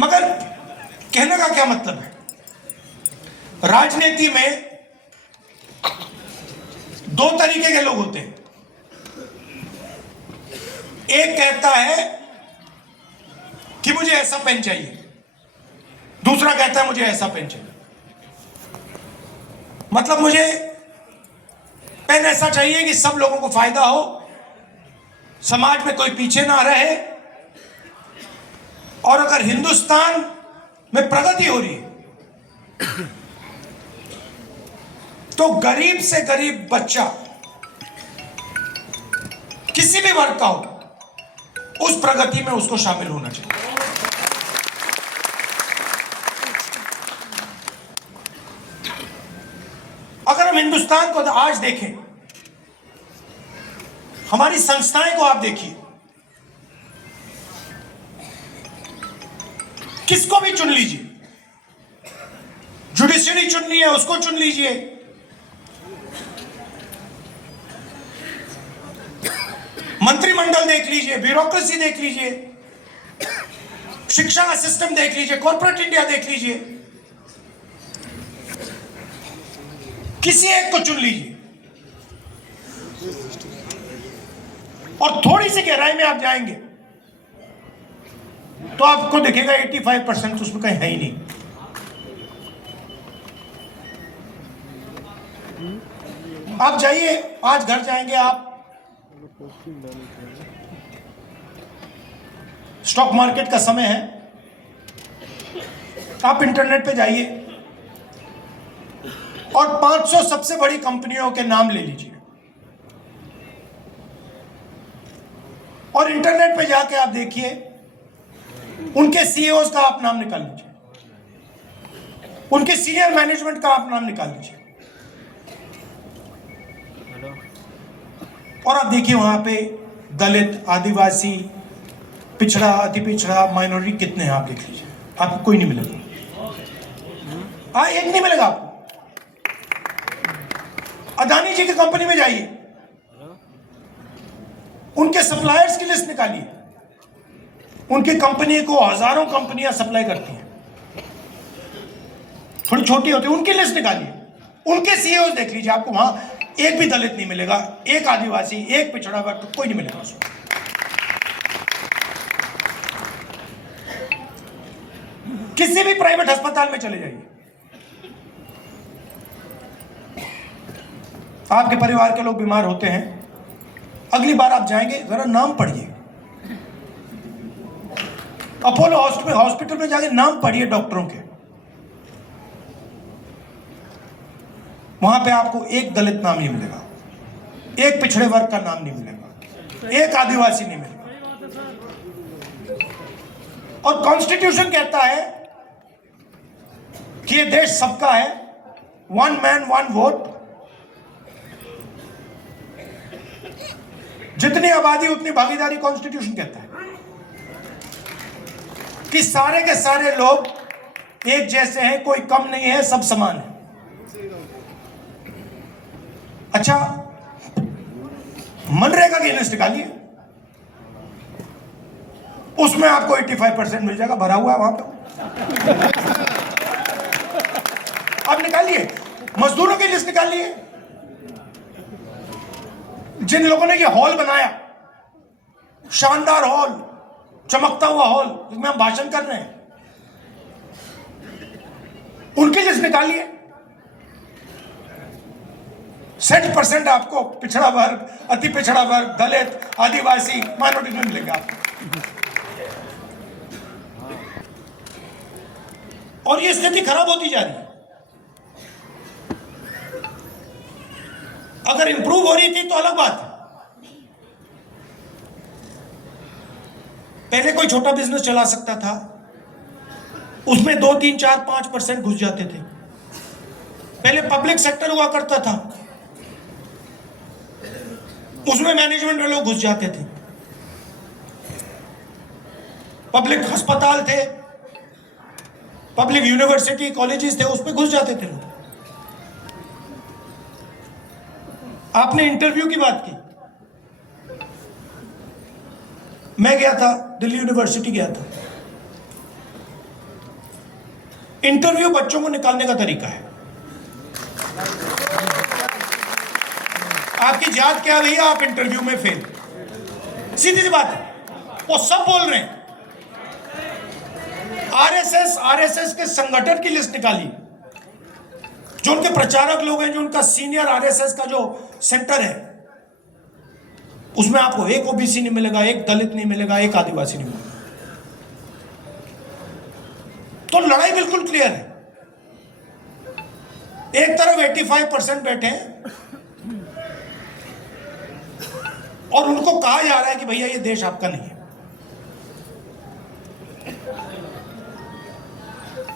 मगर कहने का क्या मतलब है, राजनीति में दो तरीके के लोग होते हैं। एक कहता है कि मुझे ऐसा पेन चाहिए, दूसरा कहता है मुझे ऐसा पेन चाहिए। मतलब मुझे पेन ऐसा चाहिए कि सब लोगों को फायदा हो, समाज में कोई पीछे ना रहे, और अगर हिंदुस्तान में प्रगति हो रही है तो गरीब से गरीब बच्चा किसी भी वर्ग का हो, उस प्रगति में उसको शामिल होना चाहिए। अगर हम हिंदुस्तान को आज देखें, हमारी संस्थाएं को आप देखिए, किसको भी चुन लीजिए, जुडिशरी चुननी है उसको चुन लीजिए, मंत्रिमंडल देख लीजिए, ब्यूरोक्रेसी देख लीजिए, शिक्षा का सिस्टम देख लीजिए, कॉर्पोरेट इंडिया देख लीजिए, किसी एक को चुन लीजिए और थोड़ी सी गहराई में आप जाएंगे तो आपको दिखेगा 85% उसमें कहीं है ही नहीं। आप जाइए, आज घर जाएंगे आप, स्टॉक मार्केट का समय है, आप इंटरनेट पे जाइए और 500 सबसे बड़ी कंपनियों के नाम ले लीजिए और इंटरनेट पे जाके आप देखिए, उनके सीईओज का आप नाम निकाल लीजिए, उनके सीनियर मैनेजमेंट का आप नाम निकाल लीजिए और आप देखिए वहां पे दलित, आदिवासी, पिछड़ा, अति पिछड़ा, माइनॉरिटी कितने हैं आप देख लीजिए, आपको कोई नहीं मिलेगा। हाँ, एक नहीं मिलेगा आपको। अदानी जी की कंपनी में जाइए, उनके सप्लायर्स की लिस्ट निकालिए, उनकी कंपनी को हजारों कंपनियां सप्लाई करती हैं, थोड़ी छोटी होती है, उनकी लिस्ट निकालिए, उनके सीईओ देख लीजिए, आपको वहां एक भी दलित नहीं मिलेगा, एक आदिवासी, एक पिछड़ा वर्ग, कोई नहीं मिलेगा उसको। किसी भी प्राइवेट अस्पताल में चले जाइए, आपके परिवार के लोग बीमार होते हैं, अगली बार आप जाएंगे जरा नाम पढ़िए, अपोलो हॉस्पिटल में जाके नाम पढ़िए डॉक्टरों के, वहां पे आपको एक दलित नाम नहीं मिलेगा, एक पिछड़े वर्ग का नाम नहीं मिलेगा, एक आदिवासी नहीं मिलेगा। और कॉन्स्टिट्यूशन कहता है कि ये देश सबका है, वन मैन वन वोट, जितनी आबादी उतनी भागीदारी, कॉन्स्टिट्यूशन कहता है कि सारे के सारे लोग एक जैसे हैं, कोई कम नहीं है, सब समान है। अच्छा, मनरेगा की लिस्ट निकालिए, उसमें आपको 85% मिल जाएगा, भरा हुआ है वहां पे। आप निकालिए, मजदूरों की लिस्ट निकालिए, जिन लोगों ने ये हॉल बनाया, शानदार हॉल, चमकता हुआ हॉल जिसमें हम भाषण कर रहे हैं, उनकी लिस्ट निकालिए। 60% आपको पिछड़ा वर्ग, अति पिछड़ा वर्ग, दलित, आदिवासी, माइनॉरिटी में मिलेगा आपको। और ये स्थिति खराब होती जा रही है। अगर इंप्रूव हो रही थी तो अलग बात है। पहले कोई छोटा बिजनेस चला सकता था, उसमें 2, 3, 4, 5% घुस जाते थे। पहले पब्लिक सेक्टर हुआ करता था, उसमें मैनेजमेंट में लोग घुस जाते थे। पब्लिक अस्पताल थे, पब्लिक यूनिवर्सिटी, कॉलेजेस थे, उसमें घुस जाते थे लोग। आपने इंटरव्यू की बात की, मैं गया था, दिल्ली यूनिवर्सिटी गया था, इंटरव्यू बच्चों को निकालने का तरीका है। आपकी जात क्या है भैया, आप इंटरव्यू में फेल, सीधी सी बात है। वो सब बोल रहे हैं। आरएसएस के संगठन की लिस्ट निकाली, जो उनके प्रचारक लोग हैं, जो उनका सीनियर आरएसएस का जो सेंटर है, उसमें आपको एक ओबीसी नहीं मिलेगा, एक दलित नहीं मिलेगा, एक आदिवासी नहीं मिलेगा। तो लड़ाई बिल्कुल क्लियर है। एक तरफ 85% बैठे हैं और उनको कहा जा रहा है कि भैया ये देश आपका नहीं है।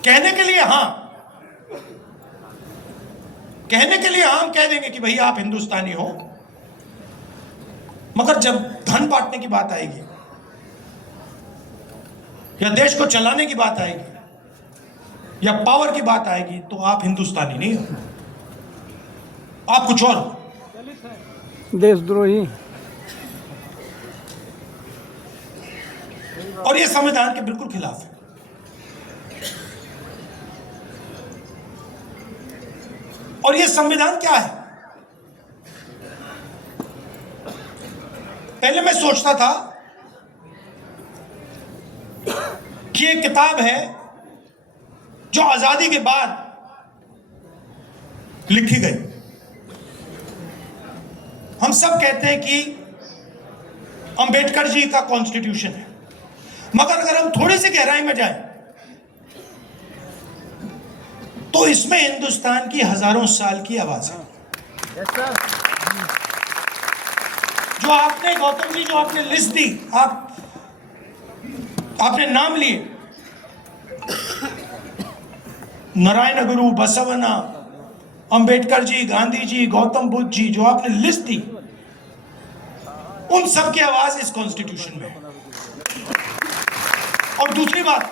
कहने के लिए हां, कहने के लिए हम कह देंगे कि भैया आप हिंदुस्तानी हो, मगर जब धन बांटने की बात आएगी या देश को चलाने की बात आएगी या पावर की बात आएगी, तो आप हिंदुस्तानी नहीं हो, आप कुछ और हो, देशद्रोही। और ये संविधान के बिल्कुल खिलाफ है। और ये संविधान क्या है? पहले मैं सोचता था कि एक किताब है जो आजादी के बाद लिखी गई। हम सब कहते हैं कि अंबेडकर जी का कॉन्स्टिट्यूशन है, मगर अगर हम थोड़ी सी गहराई में जाएं तो इसमें हिंदुस्तान की हजारों साल की आवाज है। जो आपने, गौतम जी, जो आपने लिस्ट दी, आपने नाम लिए, नारायण गुरु, बसवना, अंबेडकर जी, गांधी जी, गौतम बुद्ध जी, जो आपने लिस्ट दी, उन सब की आवाज इस कॉन्स्टिट्यूशन में है। और दूसरी बात,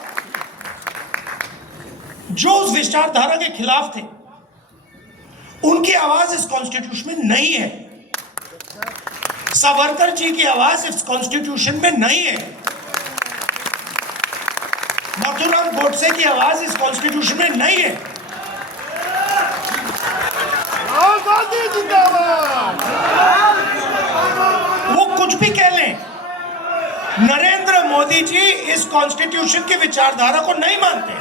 जो उस विचारधारा के खिलाफ थे, उनकी आवाज इस कॉन्स्टिट्यूशन में नहीं है। सावरकर जी की आवाज इस कॉन्स्टिट्यूशन में नहीं है। नाथूराम गोडसे की आवाज इस कॉन्स्टिट्यूशन में नहीं है। वो कुछ भी कह लें, नरेंद्र मोदी जी इस कॉन्स्टिट्यूशन की विचारधारा को नहीं मानते।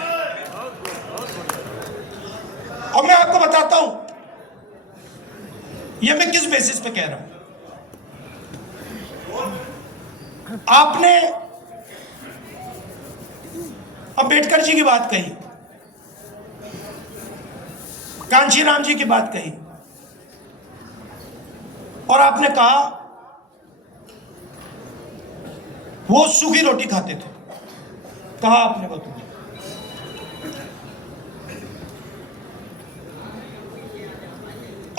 और मैं आपको बताता हूं यह मैं किस बेसिस पे कह रहा हूं। आपने अंबेडकर जी की बात कही, कांशीराम जी की बात कही, और आपने कहा वो सूखी रोटी खाते थे। कहा आपने, बताओ।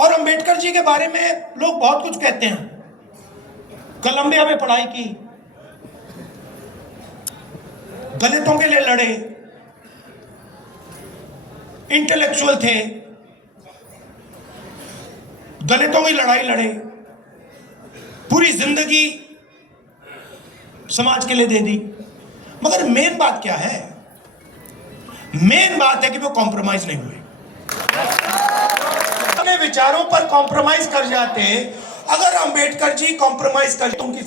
और अंबेडकर जी के बारे में लोग बहुत कुछ कहते हैं। कोलंबिया में पढ़ाई की, दलितों के लिए लड़े, इंटेलेक्चुअल थे, दलितों की लड़ाई लड़े, पूरी जिंदगी समाज के लिए दे दी। मगर मेन बात क्या है? मेन बात है कि वो कॉम्प्रोमाइज नहीं हुए। अपने विचारों पर कॉम्प्रोमाइज कर जाते। अगर अंबेडकर जी कॉम्प्रोमाइज करते, उनकी